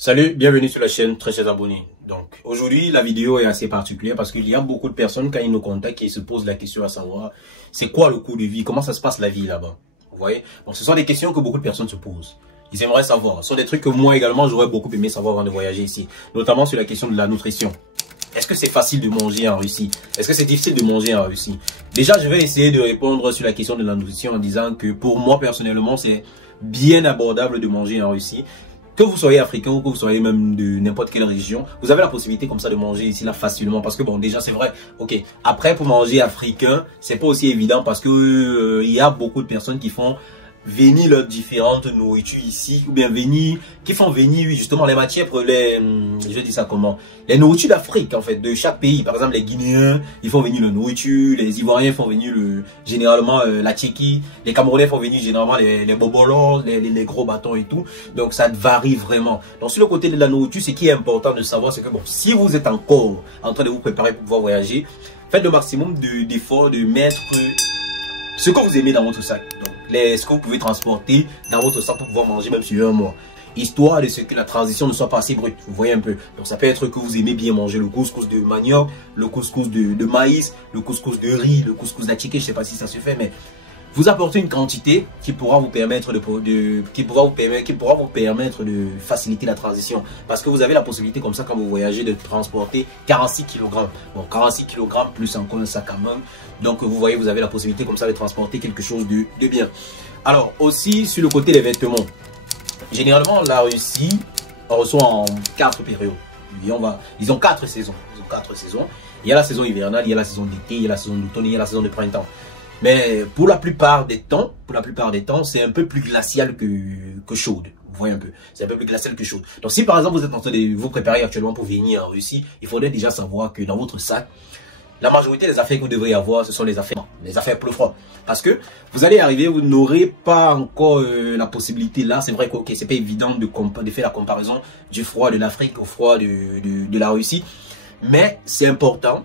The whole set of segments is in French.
Salut, bienvenue sur la chaîne, très chers abonnés. Donc, aujourd'hui, la vidéo est assez particulière parce qu'il y a beaucoup de personnes, quand ils nous contactent, qui se posent la question à savoir, c'est quoi le coût de vie, comment ça se passe la vie là-bas. Vous voyez? Donc, ce sont des questions que beaucoup de personnes se posent. Ils aimeraient savoir. Ce sont des trucs que moi également, j'aurais beaucoup aimé savoir avant de voyager ici. Notamment sur la question de la nutrition. Est-ce que c'est facile de manger en Russie? Est-ce que c'est difficile de manger en Russie? Déjà, je vais essayer de répondre sur la question de la nutrition en disant que pour moi, personnellement, c'est bien abordable de manger en Russie. Que vous soyez africain ou que vous soyez même de n'importe quelle région, vous avez la possibilité comme ça de manger ici là facilement. Parce que bon, déjà c'est vrai, ok. Après, pour manger africain, c'est pas aussi évident parce que il y a beaucoup de personnes qui font venir leurs différentes nourritures ici, ou bien qui font venir justement les matières, je dis ça comment, les nourritures d'Afrique en fait, de chaque pays. Par exemple les Guinéens, ils font venir leur nourriture, les Ivoiriens font venir généralement la Tchéquie, les Camerounais font venir généralement les bobolons, les gros bâtons et tout. Donc ça varie vraiment. Donc sur le côté de la nourriture, ce qui est important de savoir, c'est que bon, si vous êtes encore en train de vous préparer pour pouvoir voyager, faites le maximum d'efforts de mettre ce que vous aimez dans votre sac. Donc, ce que vous pouvez transporter dans votre sac pour pouvoir manger même sur un mois. Histoire de ce que la transition ne soit pas assez brute. Vous voyez un peu. Donc ça peut être que vous aimez bien manger le couscous de manioc, le couscous de maïs, le couscous de riz, le couscous d'attiqué. Je ne sais pas si ça se fait, mais vous apportez une quantité qui pourra vous permettre de faciliter la transition. Parce que vous avez la possibilité comme ça quand vous voyagez de transporter 46 kg. Bon, 46 kg plus encore un sac à main. Donc vous voyez, vous avez la possibilité comme ça de transporter quelque chose de bien. Alors aussi sur le côté des vêtements. Généralement la Russie, on reçoit en 4 périodes. Ils ont 4 saisons. Il y a la saison hivernale, il y a la saison d'été, il y a la saison d'automne, il y a la saison de printemps. Mais pour la plupart des temps, c'est un peu plus glacial que chaude. Vous voyez un peu, c'est un peu plus glacial que chaude. Donc si par exemple vous êtes en train de vous préparer actuellement pour venir en Russie, il faudrait déjà savoir que dans votre sac, la majorité des affaires que vous devrez avoir, ce sont les affaires plus froides. Parce que vous allez arriver, vous n'aurez pas encore la possibilité là. C'est vrai que c'est pas évident de faire la comparaison du froid de l'Afrique au froid de la Russie. Mais c'est important,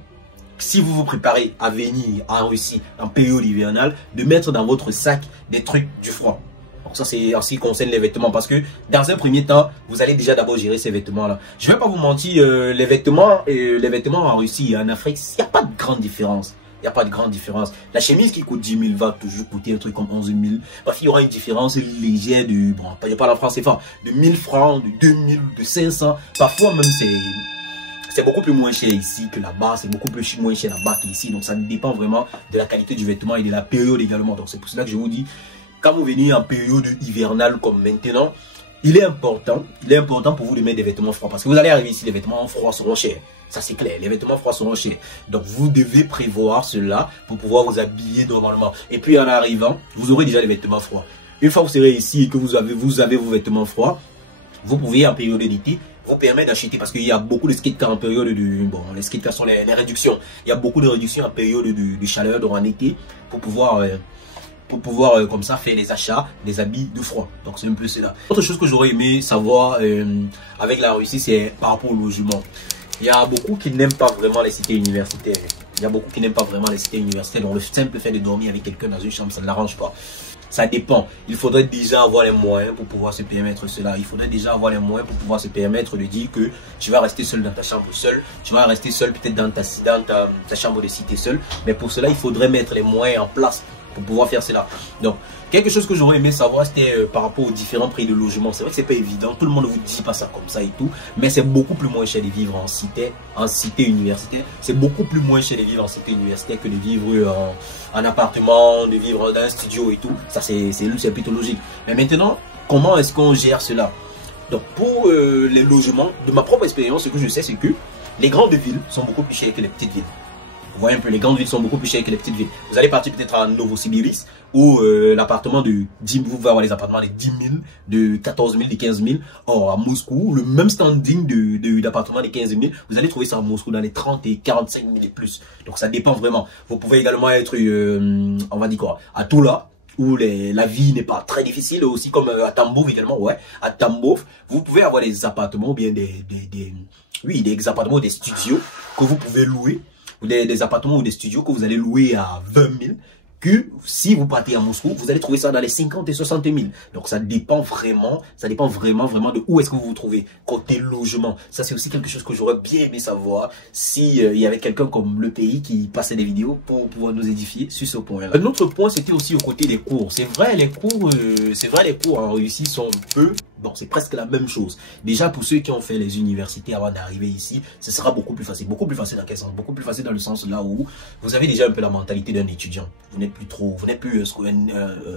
si vous vous préparez à venir en Russie en période hivernale, de mettre dans votre sac des trucs du froid. Donc ça c'est en ce qui concerne les vêtements, parce que dans un premier temps, vous allez déjà d'abord gérer ces vêtements là. Je vais pas vous mentir, les vêtements en Russie et en Afrique, il n'y a pas de grande différence. Il n'y a pas de grande différence. La chemise qui coûte 10 000 va toujours coûter un truc comme 11 000. Parce qu'il y aura une différence légère de, bon, je parle en France CFA, de 1000 francs, de 2000, de 500. Parfois même c'est beaucoup plus moins cher ici que là-bas, c'est beaucoup plus moins cher là-bas qu'ici. Donc ça dépend vraiment de la qualité du vêtement et de la période également. Donc c'est pour cela que je vous dis, quand vous venez en période hivernale comme maintenant, il est important pour vous de mettre des vêtements froids. Parce que vous allez arriver ici, les vêtements froids seront chers. Ça c'est clair, les vêtements froids seront chers. Donc vous devez prévoir cela pour pouvoir vous habiller normalement. Et puis en arrivant, vous aurez déjà les vêtements froids. Une fois que vous serez ici et que vous avez vos vêtements froids, vous pouvez en période d'été vous permet d'acheter, parce qu'il y a beaucoup de skateparks en période les skateparks sont les réductions. Il y a beaucoup de réductions en période de chaleur, donc en été, pour pouvoir comme ça faire les achats des habits de froid. Donc c'est un peu cela. Autre chose que j'aurais aimé savoir avec la Russie, c'est par rapport au logement. Il y a beaucoup qui n'aiment pas vraiment les cités universitaires. Donc le simple fait de dormir avec quelqu'un dans une chambre, ça ne l'arrange pas. Ça dépend. Il faudrait déjà avoir les moyens pour pouvoir se permettre cela. Il faudrait déjà avoir les moyens pour pouvoir se permettre de dire que tu vas rester seul dans ta chambre seul. Tu vas rester seul peut-être dans ta chambre de cité seul. Mais pour cela, il faudrait mettre les moyens en place pour pouvoir faire cela. Donc, quelque chose que j'aurais aimé savoir, c'était par rapport aux différents prix de logement. C'est vrai que c'est pas évident. Tout le monde ne vous dit pas ça comme ça et tout. Mais c'est beaucoup plus moins cher de vivre en cité universitaire. C'est beaucoup plus moins cher de vivre en cité universitaire que de vivre en appartement, de vivre dans un studio et tout. Ça, c'est plutôt logique. Mais maintenant, comment est-ce qu'on gère cela? Donc, pour les logements, de ma propre expérience, ce que je sais, c'est que les grandes villes sont beaucoup plus chères que les petites villes. Vous voyez un peu, les grandes villes sont beaucoup plus chères que les petites villes. Vous allez partir peut-être à Novosibirsk, où l'appartement de 10 000, vous pouvez avoir des appartements de 10 000, de 14 000, de 15 000. Or, à Moscou, le même standing d'appartement de 15 000, vous allez trouver ça à Moscou dans les 30 et 45 000 et plus. Donc, ça dépend vraiment. Vous pouvez également être, on va dire quoi, à Tula, où la vie n'est pas très difficile, aussi comme à Tambov également, ouais. À Tambov, vous pouvez avoir des appartements, ou bien des appartements, des studios que vous pouvez louer. Des appartements ou des studios que vous allez louer à 20 000, que si vous partez à Moscou, vous allez trouver ça dans les 50 et 60 000. Donc ça dépend vraiment de où est-ce que vous vous trouvez. Côté logement, ça c'est aussi quelque chose que j'aurais bien aimé savoir si il y avait quelqu'un comme Le Pays qui passait des vidéos pour pouvoir nous édifier sur ce point-là. Un autre point, c'était aussi au côté des cours. C'est vrai, les cours en Russie sont peu... Bon, c'est presque la même chose. Déjà, pour ceux qui ont fait les universités avant d'arriver ici, ce sera beaucoup plus facile. Beaucoup plus facile dans quel sens? Beaucoup plus facile dans le sens là où vous avez déjà un peu la mentalité d'un étudiant. Vous n'êtes plus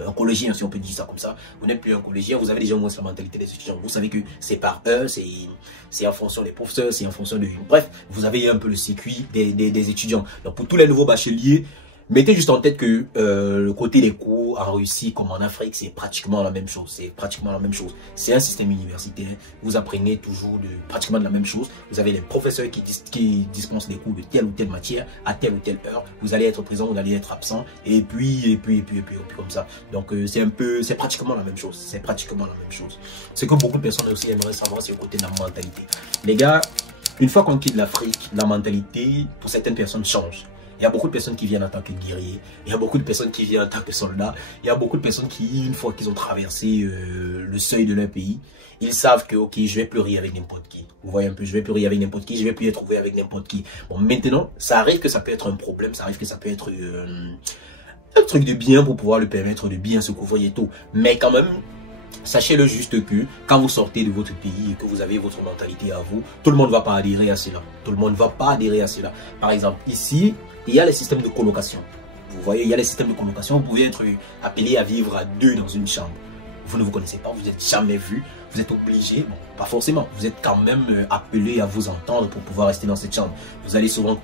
un collégien, si on peut dire ça comme ça. Vous n'êtes plus un collégien, vous avez déjà au moins la mentalité des étudiants. Vous savez que c'est par heure, c'est en fonction des professeurs, c'est en fonction de... Bref, vous avez un peu le circuit des étudiants. Donc, pour tous les nouveaux bacheliers, mettez juste en tête que le côté des cours en Russie comme en Afrique, c'est pratiquement la même chose. C'est pratiquement la même chose. C'est un système universitaire. Vous apprenez toujours pratiquement de la même chose. Vous avez les professeurs qui dispensent des cours de telle ou telle matière à telle ou telle heure. Vous allez être présent, vous allez être absent. Et puis comme ça. Donc c'est pratiquement la même chose. C'est pratiquement la même chose. Ce que beaucoup de personnes aussi aimeraient savoir, c'est le côté de la mentalité. Les gars, une fois qu'on quitte l'Afrique, la mentalité pour certaines personnes change. Il y a beaucoup de personnes qui viennent en tant que guerriers. Il y a beaucoup de personnes qui viennent en tant que soldats. Il y a beaucoup de personnes qui, une fois qu'ils ont traversé le seuil de leur pays, ils savent que, ok, je vais plus rire avec n'importe qui. Vous voyez un peu, je vais plus rire avec n'importe qui, je vais plus être trouvé avec n'importe qui. Bon, maintenant, ça arrive que ça peut être un problème, ça arrive que ça peut être un truc de bien pour pouvoir le permettre de bien se couvrir et tout. Mais quand même, sachez-le juste que quand vous sortez de votre pays et que vous avez votre mentalité à vous, tout le monde ne va pas adhérer à cela. Tout le monde ne va pas adhérer à cela. Par exemple, ici, il y a les systèmes de colocation. Vous voyez, il y a les systèmes de colocation. Vous pouvez être appelé à vivre à deux dans une chambre. Vous ne vous connaissez pas, vous n'êtes jamais vu. Vous êtes obligé, bon, pas forcément, vous êtes quand même appelé à vous entendre pour pouvoir rester dans cette chambre. Vous allez souvent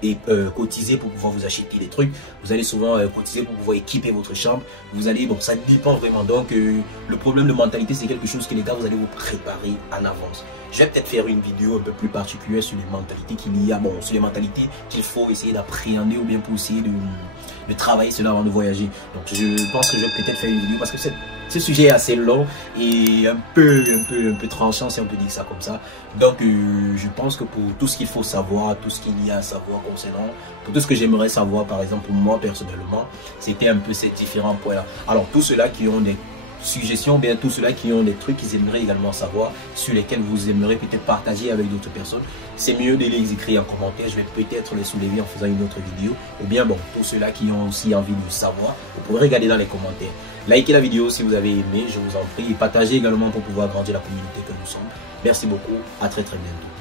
cotiser pour pouvoir vous acheter des trucs. Vous allez souvent cotiser pour pouvoir équiper votre chambre. Vous allez, bon, ça dépend vraiment. Donc, le problème de mentalité, c'est quelque chose que les gars, vous allez vous préparer en avance. Je vais peut-être faire une vidéo un peu plus particulière sur les mentalités qu'il y a, bon, sur les mentalités qu'il faut essayer d'appréhender ou bien pour essayer de travailler cela avant de voyager. Donc, je pense que je vais peut-être faire une vidéo parce que ce sujet est assez long et un peu tranchant, si on peut dire ça comme ça. Donc, je pense que pour tout ce qu'il faut savoir, tout ce qu'il y a à savoir concernant, pour tout ce que j'aimerais savoir, par exemple, pour moi personnellement, c'était un peu ces différents points-là. Alors, tous ceux-là qui ont des suggestions, bien tous ceux-là qui ont des trucs qu'ils aimeraient également savoir, sur lesquels vous aimeriez peut-être partager avec d'autres personnes, c'est mieux de les écrire en commentaire. Je vais peut-être les soulever en faisant une autre vidéo. Ou bien, bon, tous ceux-là qui ont aussi envie de savoir, vous pouvez regarder dans les commentaires. Likez la vidéo si vous avez aimé, je vous en prie, et partagez également pour pouvoir grandir la communauté que nous sommes. Merci beaucoup, à très bientôt.